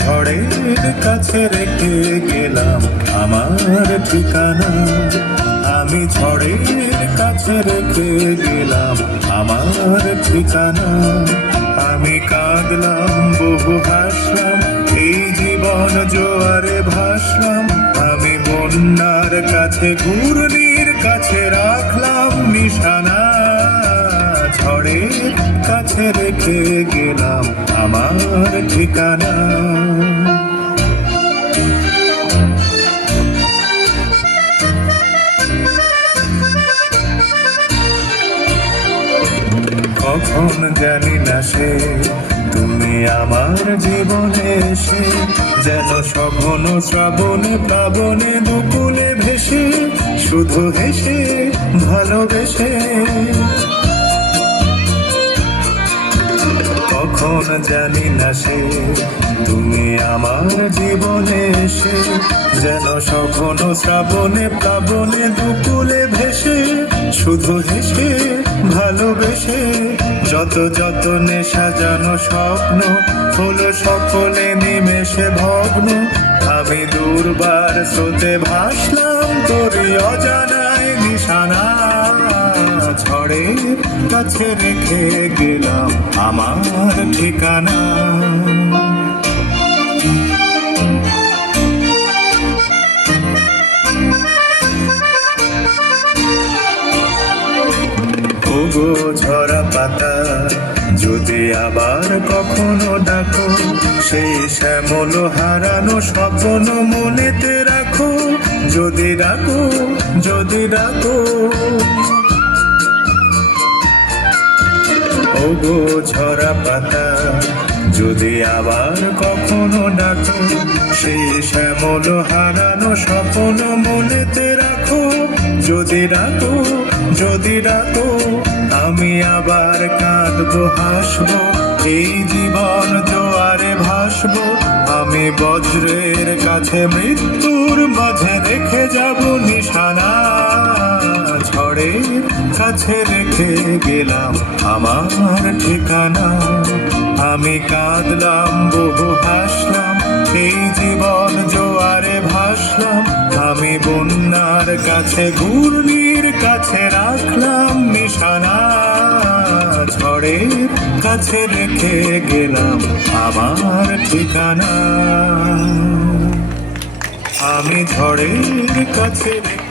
ঝড়ের কাছে রেখে গেলাম আমার ঠিকানা। আমি ঝড়ের কাছে রেখে গেলাম আমার ঠিকানা। আমি কাঁদলাম বহু হাসলাম, এই জীবন জোয়ারে ভাসলাম। আমি বন্যার কাছে ঘূর্ণির কাছে রাখলাম নিশানা। ঝড়ের কাছে রেখে গেলাম আমার ঠিকানা। কখন জানি না সে তুমি আমার জীবনে এসে, যেন সঘন শ্রাবণে প্লাবনে দুকুলে ভেসে, শুধু হেসে ভালোবেসে। কখন জানি না সে তুমি আমার জীবনে এসে, যেন সঘন শ্রাবণে প্লাবনে দুকুলে ভেসে, শুধু হেসে ভালোবেসে। যত যতনে সাজানো স্বপ্ন হলো সকলে নিমেষে ভগ্ন। আমি দুর্বার স্রোতে ভাসলাম তোরই অজানায় নিশানা। ঝড়ের কাছে রেখে গেলাম আমার ঠিকানা। ওগো ঝরা পাতা, যদি আবার কখনো ডাকো, সেই শ্যামল হারানো স্বপ্ন মনেতে রাখো। যদি ডাকো, যদি ডাকো। ওগো ঝরা পাতা, যদি আবার কখনো ডাকো, সেই শ্যামল হারানো স্বপ্ন মনেতে রাখো। যদি ডাকো, যদি ডাকো। আমি আবার কাঁদবো হাসবো, এই জীবন জোয়ারে ভাসবো। আমি বজ্রের কাছে মৃত্যুর মাঝে রেখে যাব নিশানা। ঝড়ের কাছে রেখে গেলাম আমার ঠিকানা। আমি কাঁদলাম বহু হাসলাম, এই জীবন জোয়ারে ভাসলাম। আমি বন্যার কাছে ঘূর্ণির কাছে রাখলাম নিশানা। ঝড়ের কাছে রেখে গেলাম আমার ঠিকানা। আমি ঝড়ের কাছে